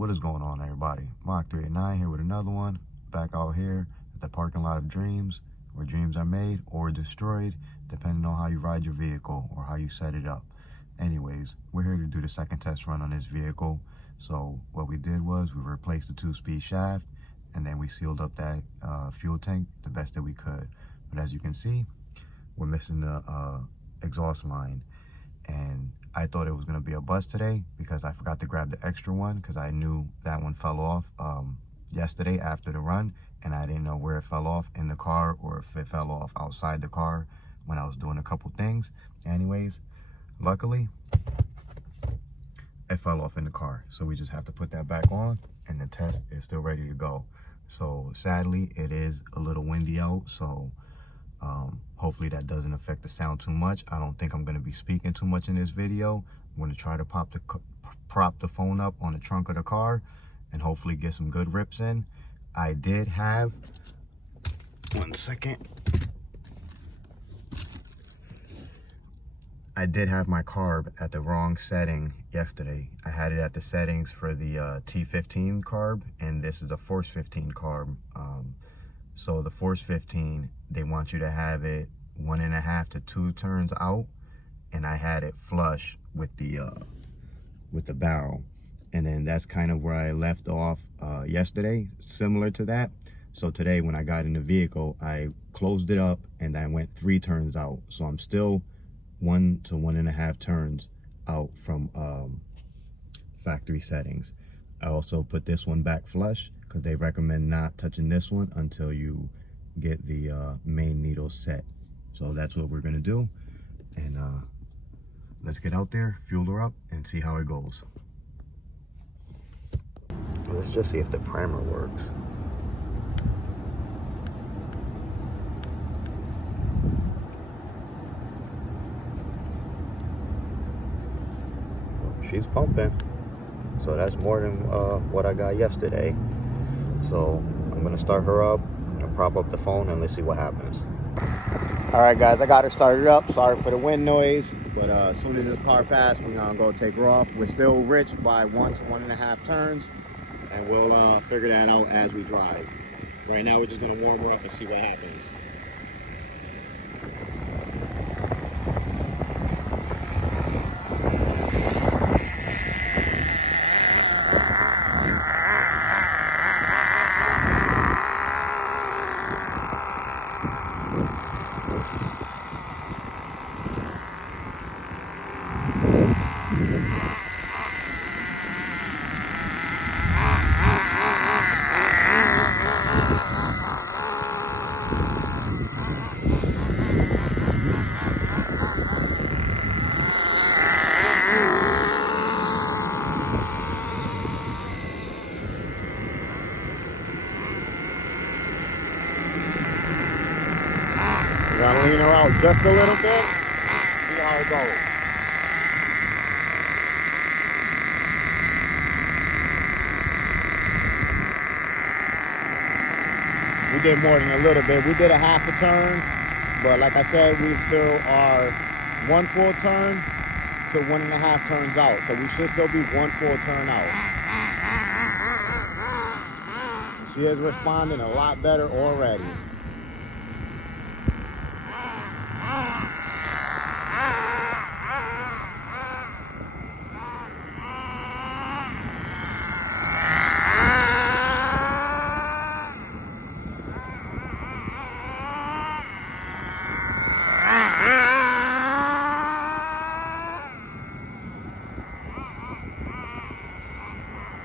What is going on, everybody? Mach 389 here with another one. Back out here at the parking lot of dreams, where dreams are made or destroyed, depending on how you ride your vehicle or how you set it up. Anyways, we're here to do the second test run on this vehicle. So what we did was we replaced the 2-speed shaft, and then we sealed up that fuel tank the best that we could. But as you can see, we're missing the exhaust line. And I thought it was going to be a bust today because I forgot to grab the extra one, because I knew that one fell off yesterday after the run, and I didn't know where it fell off, in the car or if it fell off outside the car when I was doing a couple things. Anyways, luckily it fell off in the car, so we just have to put that back on, and the test is still ready to go. So sadly, it is a little windy out, so hopefully that doesn't affect the sound too much. I don't think I'm going to be speaking too much in this video. I'm going to try to prop the phone up on the trunk of the car and hopefully get some good rips in. I did have, one second, I did have my carb at the wrong setting yesterday. I had it at the settings for the T15 carb, and this is a force 15 carb. So the force 15, they want you to have it 1.5 to 2 turns out, and I had it flush with the barrel. And then that's kind of where I left off yesterday, similar to that. So today when I got in the vehicle, I closed it up and I went 3 turns out. So I'm still 1 to 1.5 turns out from factory settings. I also put this one back flush because they recommend not touching this one until you get the main needle set. So that's what we're gonna do. And let's get out there, fuel her up, and see how it goes. Let's just see if the primer works. She's pumping, so that's more than what I got yesterday. So I'm gonna start her up and prop up the phone, and let's see what happens. All right, guys, I got her started up. Sorry for the wind noise, but as soon as this car passes, we're gonna go take her off. We're still rich by 1 to 1.5 turns, and we'll figure that out as we drive. Right now, we're just gonna warm her up and see what happens. We're gonna lean her out just a little bit, see how it goes. We did more than a little bit. We did a half a turn, but like I said, we still are 1 full turn to 1.5 turns out. So we should still be 1 full turn out. She is responding a lot better already.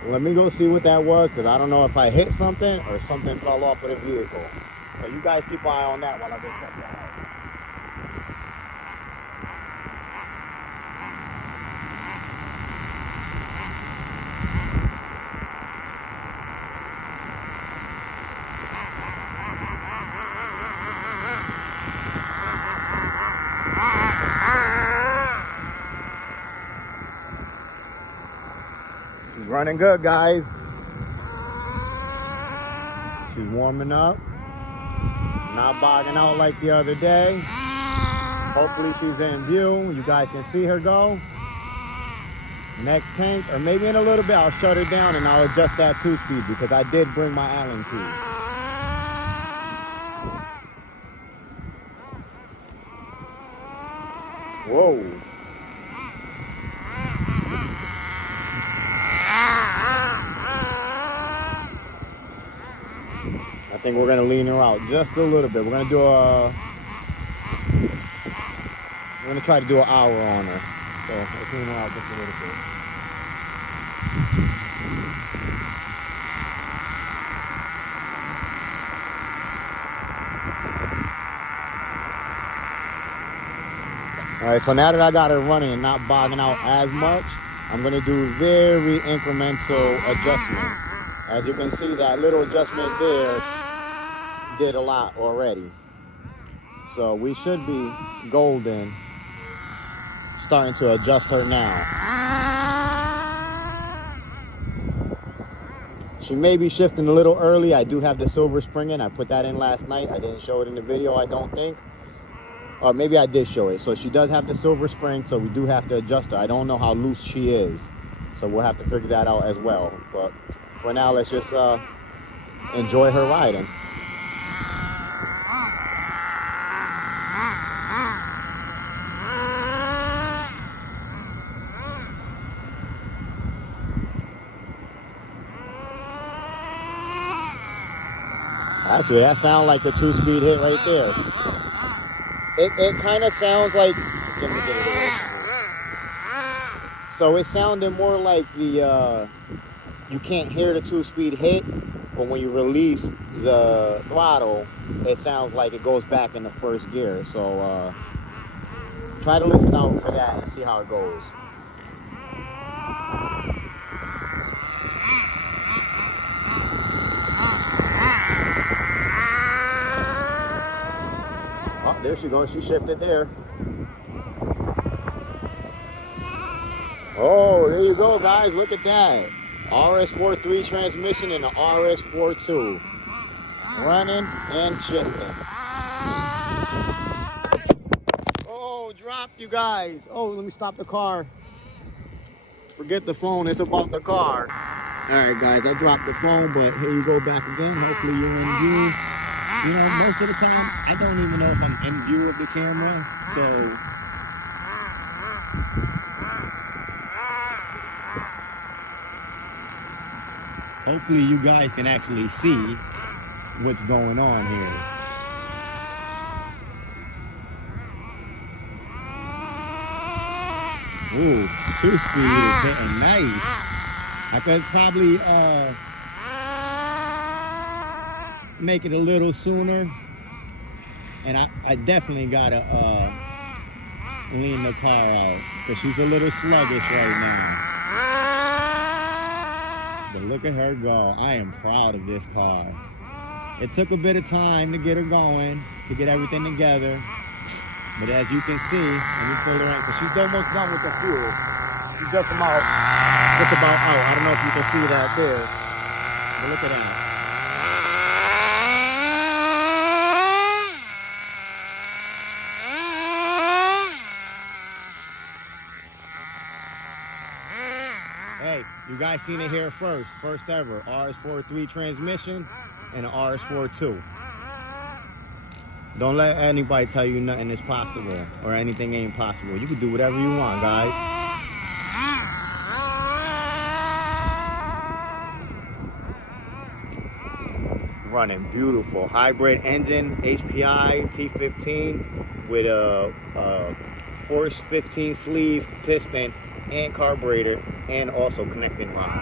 Let me go see what that was, because I don't know if I hit something or something fell off of the vehicle. So you guys keep an eye on that while I go check that out. She's running good, guys. She's warming up. Not bogging out like the other day. Hopefully she's in view. You guys can see her go. Next tank, or maybe in a little bit, I'll shut her down and I'll adjust that 2-speed because I did bring my Allen key. Whoa. I think we're gonna lean her out just a little bit. We're gonna try to do an hour on her. So let's lean her out just a little bit. All right, so now that I got her running and not bogging out as much, I'm gonna do very incremental adjustments. As you can see, that little adjustment there did a lot already. So we should be golden starting to adjust her now. She may be shifting a little early. I do have the silver spring in. I put that in last night. I didn't show it in the video, I don't think. Or maybe I did show it. So she does have the silver spring, so we do have to adjust her. I don't know how loose she is, so we'll have to figure that out as well. But for now, let's just enjoy her riding. Actually, that sounds like the 2-speed hit right there. It kind of sounds like, let me get it. So it sounded more like the, you can't hear the 2-speed hit, but when you release the throttle, it sounds like it goes back in the first gear. So try to listen out for that and see how it goes. Oh, there she goes. She shifted there. Oh, there you go, guys. Look at that. RS4 3 transmission and an RS4 2. Running and shifting. Oh, dropped, you guys. Oh, let me stop the car. Forget the phone. It's about the car. All right, guys. I dropped the phone, but here you go back again. Hopefully you're in view. You know, most of the time, I don't even know if I'm in view of the camera, so hopefully you guys can actually see what's going on here. Ooh, 2-speed is hitting nice. I could probably make it a little sooner, and I definitely gotta lean the car out because she's a little sluggish right now. But look at her go. I am proud of this car. It took a bit of time to get her going, to get everything together, but as you can see, let me pull her in because she's almost done with the fuel. She's just about out. I don't know if you can see that there, but look at that. Hey, you guys seen it here first ever. RS4 3 transmission and an RS4 2. Don't let anybody tell you nothing is possible or anything ain't possible. You can do whatever you want, guys. Running beautiful. Hybrid engine, HPI T15 with a force 15 sleeve piston and carburetor, and also connecting rod.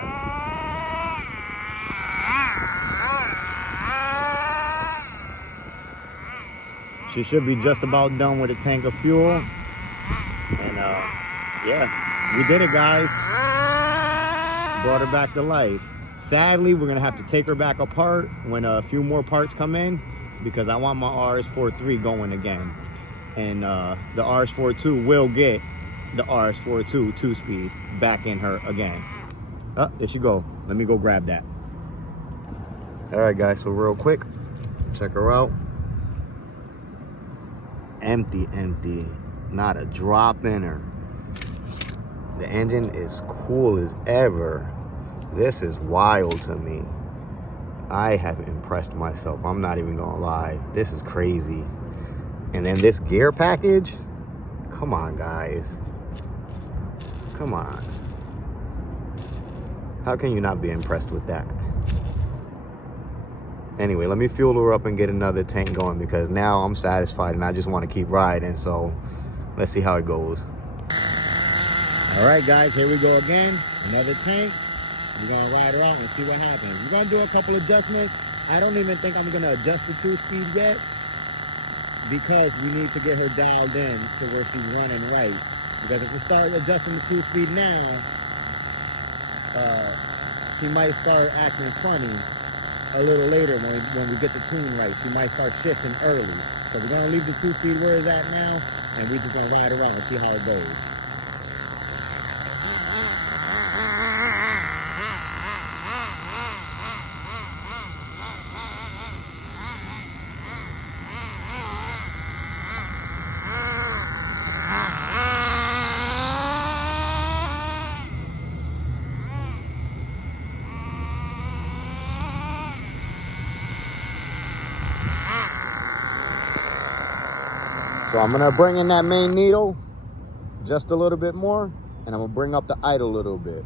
She should be just about done with a tank of fuel. And yeah, we did it, guys. Brought her back to life. Sadly, we're gonna have to take her back apart when a few more parts come in because I want my RS4 3 going again. And the RS4 2 will get the RS4 2 2-speed back in her again. Oh, there she go. Let me go grab that. All right, guys, so real quick, check her out. Empty, not a drop in her. The engine is cool as ever. This is wild to me. I have impressed myself. I'm not even gonna lie. This is crazy. And then this gear package, come on guys. Come on. How can you not be impressed with that? Anyway, let me fuel her up and get another tank going, because now I'm satisfied and I just want to keep riding. So let's see how it goes. All right, guys, here we go again. Another tank. We're going to ride her out and see what happens. We're going to do a couple adjustments. I don't even think I'm going to adjust the 2-speed yet, because we need to get her dialed in to where she's running right. Because if we start adjusting the 2-speed now, she might start acting funny a little later when we get the tune right. She might start shifting early. So we're going to leave the 2-speed where it's at now, and we're just going to ride around and see how it goes. So I'm gonna bring in that main needle just a little bit more, and I'm gonna bring up the idle a little bit.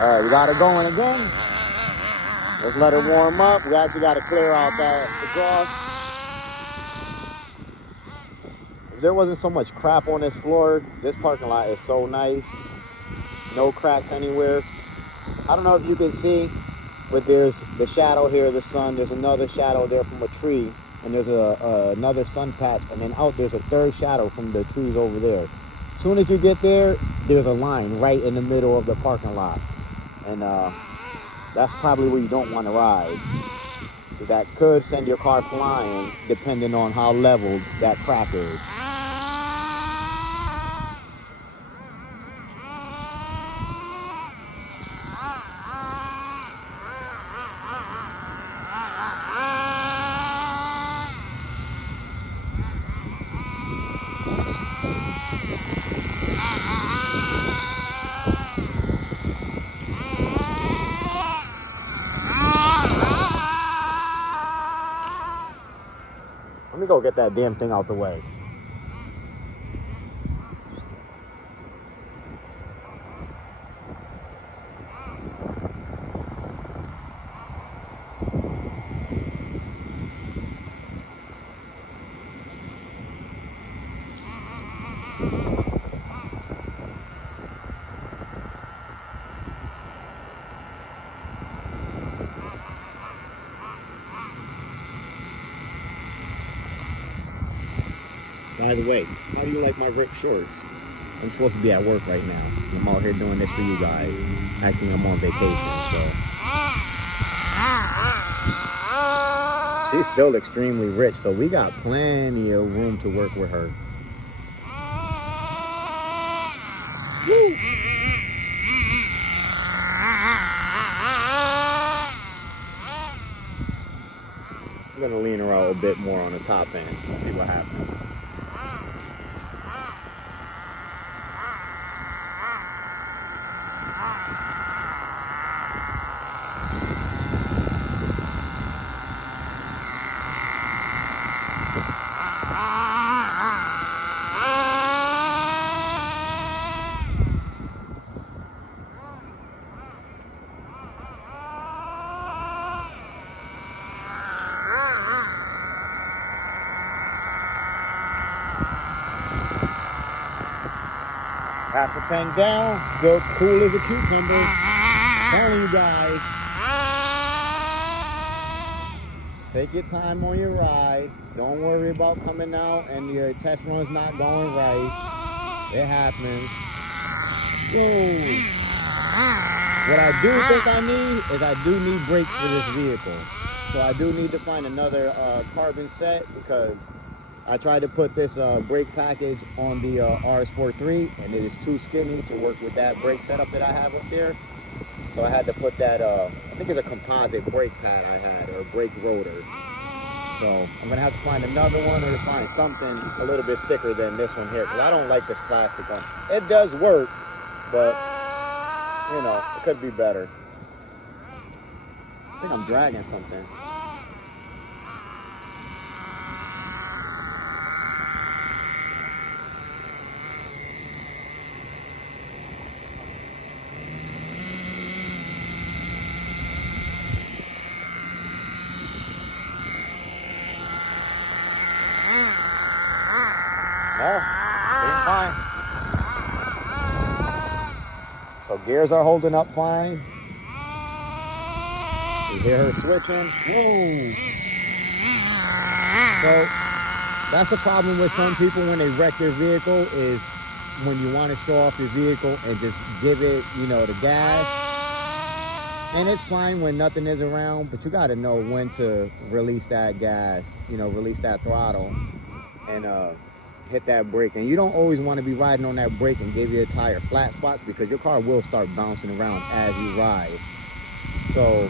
All right, we got it going again. Let's let it warm up. We actually got to clear out that exhaust. If there wasn't so much crap on this floor, this parking lot is so nice. No cracks anywhere. I don't know if you can see, but there's the shadow here of the sun. There's another shadow there from a tree, and there's another sun patch, and then out there's a third shadow from the trees over there. As soon as you get there, there's a line right in the middle of the parking lot. And that's probably where you don't want to ride. That could send your car flying depending on how leveled that crack is. Let me go get that damn thing out the way. By the way, how do you like my ripped shorts? I'm supposed to be at work right now. I'm out here doing this for you guys. Actually, I'm on vacation, so. She's still extremely rich, so we got plenty of room to work with her. Woo. I'm gonna lean her out a bit more on the top end and see what happens. Half a tank down, still cool as a cucumber. Telling you guys, take your time on your ride. Don't worry about coming out and your test run's not going right. It happens. Whoa. What I do think I need is I do need brakes for this vehicle. So I do need to find another carbon set, because I tried to put this brake package on the RS4 and it is too skinny to work with that brake setup that I have up there. So I had to put that, I think it's a composite brake pad I had, or brake rotor. So I'm gonna have to find another one, or to find something a little bit thicker than this one here, because I don't like this plastic one. It does work, but you know, it could be better. I think I'm dragging something. No, it's fine. So gears are holding up fine. You hear her switching. Whoa. So that's the problem with some people when they wreck their vehicle, is when you want to show off your vehicle and just give it, you know, the gas. And it's fine when nothing is around, but you got to know when to release that gas, you know, release that throttle and hit that brake. And you don't always want to be riding on that brake and give your tire flat spots, because your car will start bouncing around as you ride. So,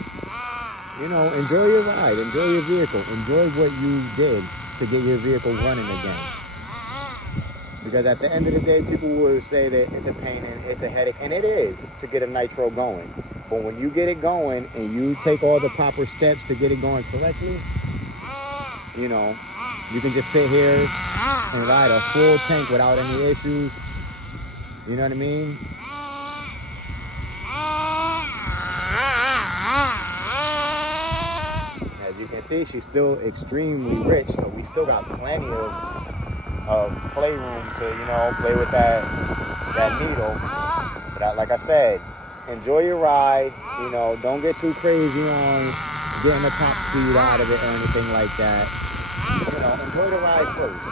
you know, enjoy your ride, enjoy your vehicle, enjoy what you did to get your vehicle running again. Because at the end of the day, people will say that it's a pain and it's a headache, and it is, to get a nitro going. But when you get it going and you take all the proper steps to get it going correctly, you know, you can just sit here and ride a full tank without any issues. You know what I mean? As you can see, she's still extremely rich, so we still got plenty of playroom to, you know, play with that needle. But like I said, enjoy your ride. You know, don't get too crazy on getting the top speed out of it or anything like that. You know, enjoy the ride first.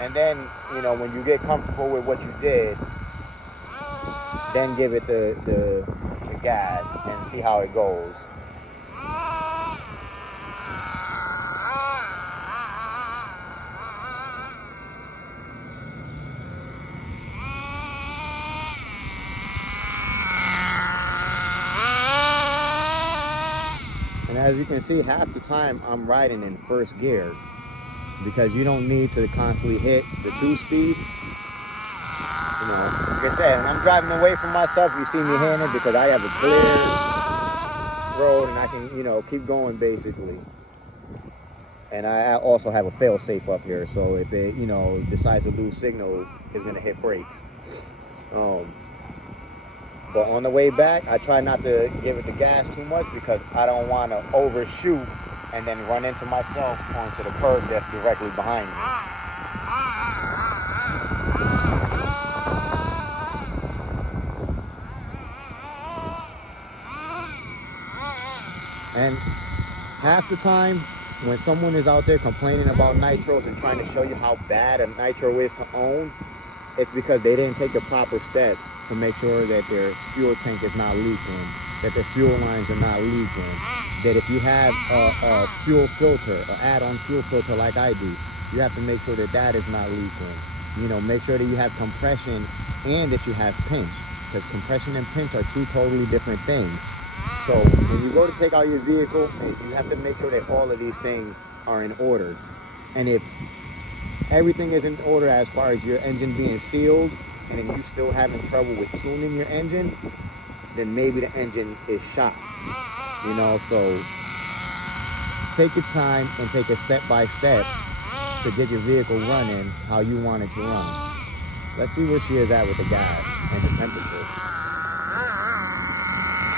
And then, you know, when you get comfortable with what you did, then give it the gas and see how it goes. And as you can see, half the time I'm riding in first gear, because you don't need to constantly hit the 2-speed. You know, like I said, when I'm driving away from myself, you see me hitting it because I have a clear road and I can, you know, keep going basically. And I also have a fail safe up here, so if it, you know, decides to lose signal, it's gonna hit brakes. But on the way back, I try not to give it the gas too much, because I don't want to overshoot and then run into myself onto the curb that's directly behind me. And half the time, when someone is out there complaining about nitros and trying to show you how bad a nitro is to own, it's because they didn't take the proper steps to make sure that their fuel tank is not leaking, that their fuel lines are not leaking, that if you have a fuel filter, an add-on fuel filter like I do, you have to make sure that that is not leaking. You know, make sure that you have compression and that you have pinch, because compression and pinch are two totally different things. So when you go to take out your vehicle, you have to make sure that all of these things are in order. And if everything is in order as far as your engine being sealed, and then you still having trouble with tuning your engine, then maybe the engine is shot. You know, so take your time and take it step by step to get your vehicle running how you want it to run. Let's see where she is at with the gas and the temperature.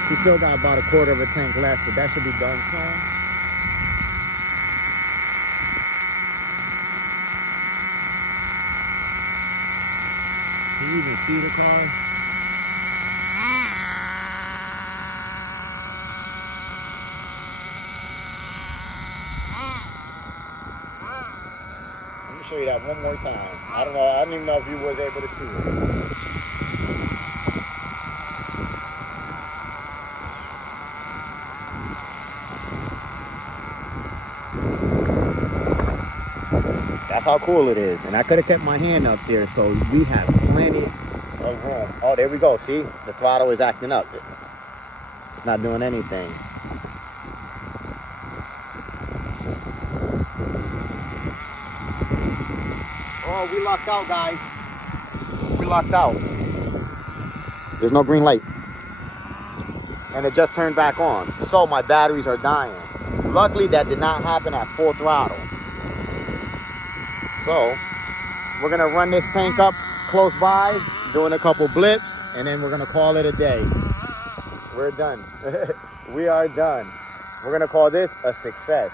She still got about a quarter of a tank left, but that should be done soon. She even see the car? Let me show you that one more time. I don't know, I don't even know if you was able to see it. That's how cool it is. And I could have kept my hand up there, so we have plenty of room. Oh, there we go. See? The throttle is acting up. It's not doing anything. Oh, we locked out, guys. We locked out. There's no green light. And it just turned back on. So my batteries are dying. Luckily, that did not happen at full throttle. So we're gonna run this tank up close by, doing a couple blips, and then we're gonna call it a day. We're done. We are done. We're gonna call this a success.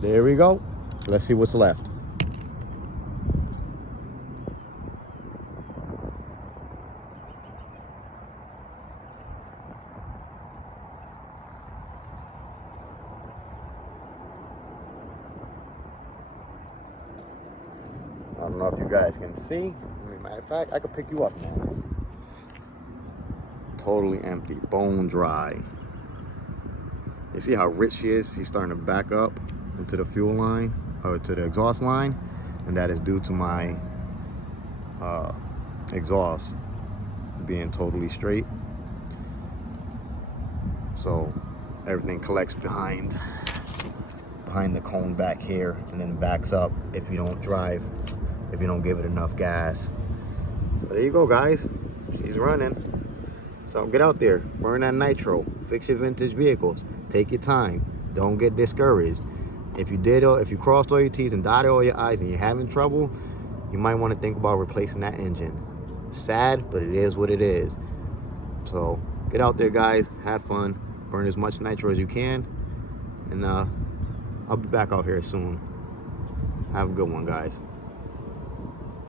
There we go. Let's see what's left. I don't know if you guys can see. Matter of fact, I could pick you up now. Totally empty, bone dry. You see how rich she is? She's starting to back up into the fuel line, or to the exhaust line, and that is due to my exhaust being totally straight. So everything collects behind the cone back here, and then backs up if you don't drive, if you don't give it enough gas. So there you go, guys. She's running. So get out there, burn that nitro, fix your vintage vehicles, take your time, don't get discouraged. If you crossed all your T's and dotted all your I's and you're having trouble, you might want to think about replacing that engine. Sad, but it is what it is. So get out there, guys, have fun, burn as much nitro as you can, and I'll be back out here soon. Have a good one, guys.